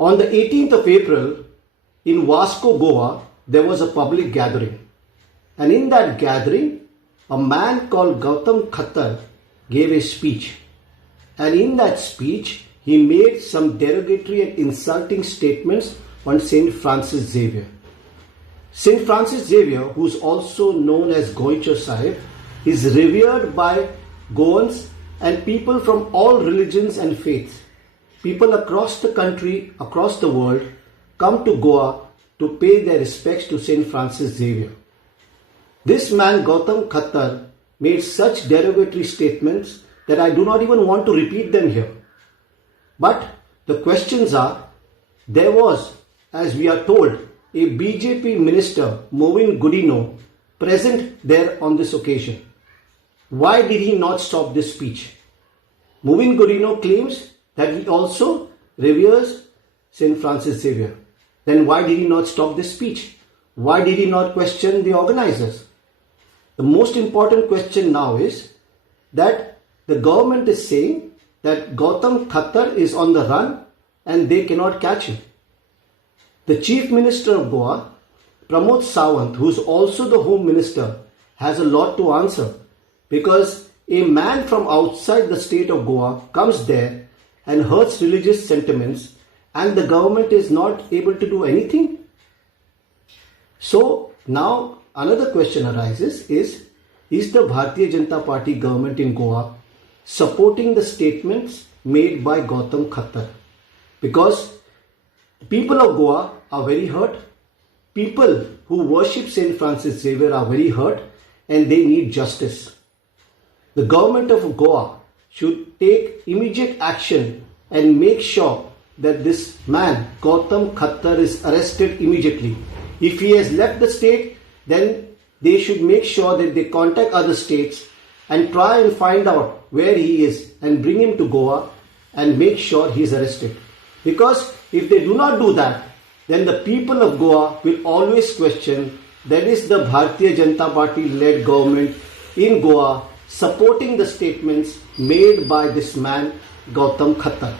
On the 18th of April, in Vasco, Goa, there was a public gathering. And in that gathering, a man called Gautam Khattar gave a speech. And in that speech, he made some derogatory and insulting statements on Saint Francis Xavier. Saint Francis Xavier, who is also known as Goichar Sahib, is revered by Goans and people from all religions and faiths. People across the country, across the world, come to Goa to pay their respects to Saint Francis Xavier. This man Gautam Khattar made such derogatory statements that I do not even want to repeat them here. But the questions are, there was, as we are told, a BJP minister, Movin Gudino, present there on this occasion. Why did he not stop this speech? Movin Gudino claims that he also reveres Saint Francis Xavier. Then why did he not stop this speech? Why did he not question the organizers? The most important question now is that the government is saying that Gautam Khattar is on the run and they cannot catch him. The Chief Minister of Goa, Pramod Sawant, who is also the Home Minister, has a lot to answer because a man from outside the state of Goa comes there and hurts religious sentiments and the government is not able to do anything. So now another question arises is the Bharatiya Janata Party government in Goa supporting the statements made by Gautam Khattar? Because people of Goa are very hurt. People who worship Saint Francis Xavier are very hurt and they need justice. The government of Goa should take immediate action and make sure that this man, Gautam Khattar, is arrested immediately. If he has left the state, then they should make sure that they contact other states and try and find out where he is and bring him to Goa and make sure he is arrested. Because if they do not do that, then the people of Goa will always question that is the Bharatiya Janata Party led government in Goa supporting the statements made by this man Gautam Khattar.